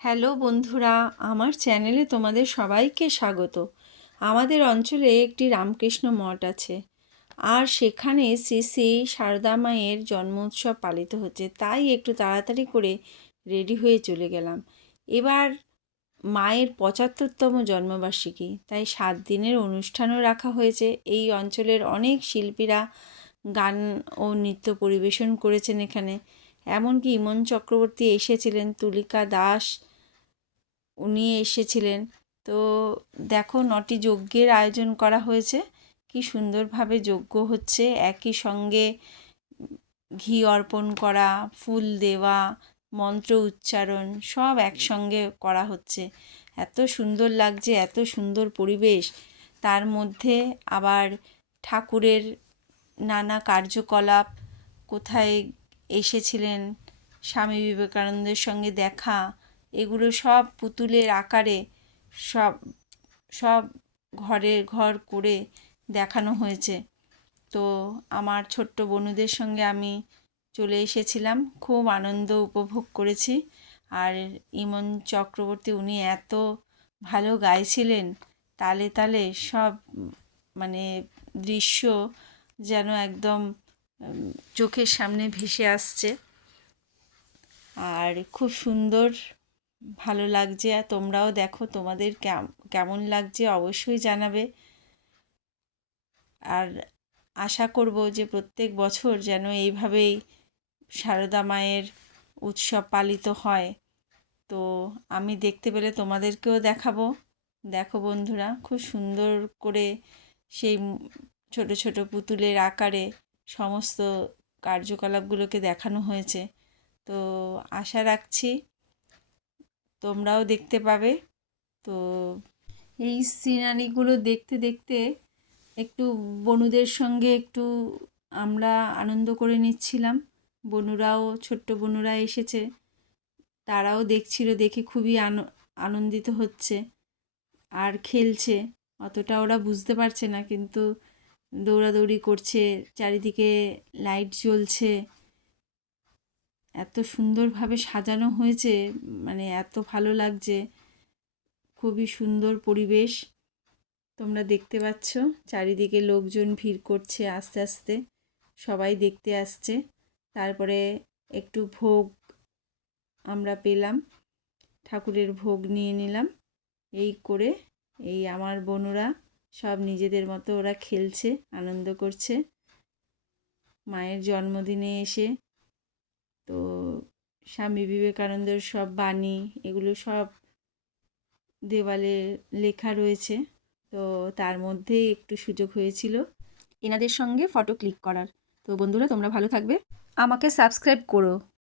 Hello বন্ধুরা, আমার চ্যানেলে তোমাদের সবাইকে স্বাগত। আমাদের অঞ্চলে একটি রামকৃষ্ণ মঠ আছে, আর সেখানে শ্রী শ্রী সারদা মায়ের জন্ম উৎসব পালিত হচ্ছে। তাই একটু তাড়াতাড়ি করে রেডি হয়ে চলে গেলাম। এবার মায়ের ৭৫তম জন্মবার্ষিকী, তাই ৭ দিনের অনুষ্ঠানও রাখা হয়েছে। এই অঞ্চলের অনেক শিল্পীরা গান ও নৃত্য পরিবেশন করেছেন এখানে। এমনকি ইমন চক্রবর্তী এসেছিলেন, তুলিকা দাস উনি এসেছিলেন। তো দেখো, ৯টি যজ্ঞের আয়োজন করা হয়েছে। কি সুন্দরভাবে যজ্ঞ হচ্ছে, একই সঙ্গে ঘি অর্পণ করা, ফুল দেওয়া, মন্ত্র উচ্চারণ সব একসঙ্গে করা হচ্ছে। এত সুন্দর লাগছে, এত সুন্দর পরিবেশ। তার মধ্যে আবার ঠাকুরের নানা কার্যকলাপ, কোথায় এসেছিলেন, স্বামী বিবেকানন্দের সঙ্গে দেখা, এগুলো সব পুতুলের আকারে সব সব ঘর করে দেখানো হয়েছে। তো আমার ছোট্ট বনুদের সঙ্গে আমি চলে এসেছিলাম, খুব আনন্দ উপভোগ করেছি। আর ইমন চক্রবর্তী উনি এত ভালো গাইছিলেন, তালে তালে সব মানে দৃশ্য যেন একদম চোখের সামনে ভেসে আসছে। আর খুব সুন্দর, ভালো লাগছে। আর তোমরাও দেখো, তোমাদের কেমন লাগছে অবশ্যই জানাবে। আর আশা করব যে প্রত্যেক বছর যেন এইভাবেই সারদা মায়ের উৎসব পালিত হয়। তো আমি দেখতে পেলে তোমাদেরকেও দেখাবো। দেখো বন্ধুরা, খুব সুন্দর করে সেই ছোট ছোট পুতুলের আকারে সমস্ত কার্যকলাপগুলোকে দেখানো হয়েছে। তো আশা রাখছি তোমরাও দেখতে পাবে। তো এই সিনারিগুলো দেখতে দেখতে একটু বনুদের সঙ্গে একটু আমরা আনন্দ করে নিচ্ছিলাম। বনুরাও, ছোট্ট বনুরা এসেছে, তারাও দেখছিল, দেখে খুবই আনন্দিত হচ্ছে আর খেলছে। অতটা ওরা বুঝতে পারছে না, কিন্তু দৌড়াদৌড়ি করছে, চারিদিকে লাইট জ্বলছে, এত সুন্দরভাবে সাজানো হয়েছে, মানে এত ভালো লাগছে। খুবই সুন্দর পরিবেশ, তোমরা দেখতে পাচ্ছ। চারিদিকে লোকজন ভিড় করছে, আস্তে আস্তে সবাই দেখতে আসছে। তারপরে একটু ভোগ আমরা পেলাম, ঠাকুরের ভোগ নিয়ে নিলাম। এই করে এই আমার বোনরা সব নিজেদের মতো ওরা খেলছে, আনন্দ করছে মায়ের জন্মদিনে এসে। তো স্বামী বিবেকানন্দের সব বাণী, এগুলো সব দেওয়ালে লেখা রয়েছে। তো তার মধ্যেই একটু সুযোগ হয়েছিল এনাদের সঙ্গে ফটো ক্লিক করার। তো বন্ধুরা, তোমরা ভালো থাকবে, আমাকে সাবস্ক্রাইব করো।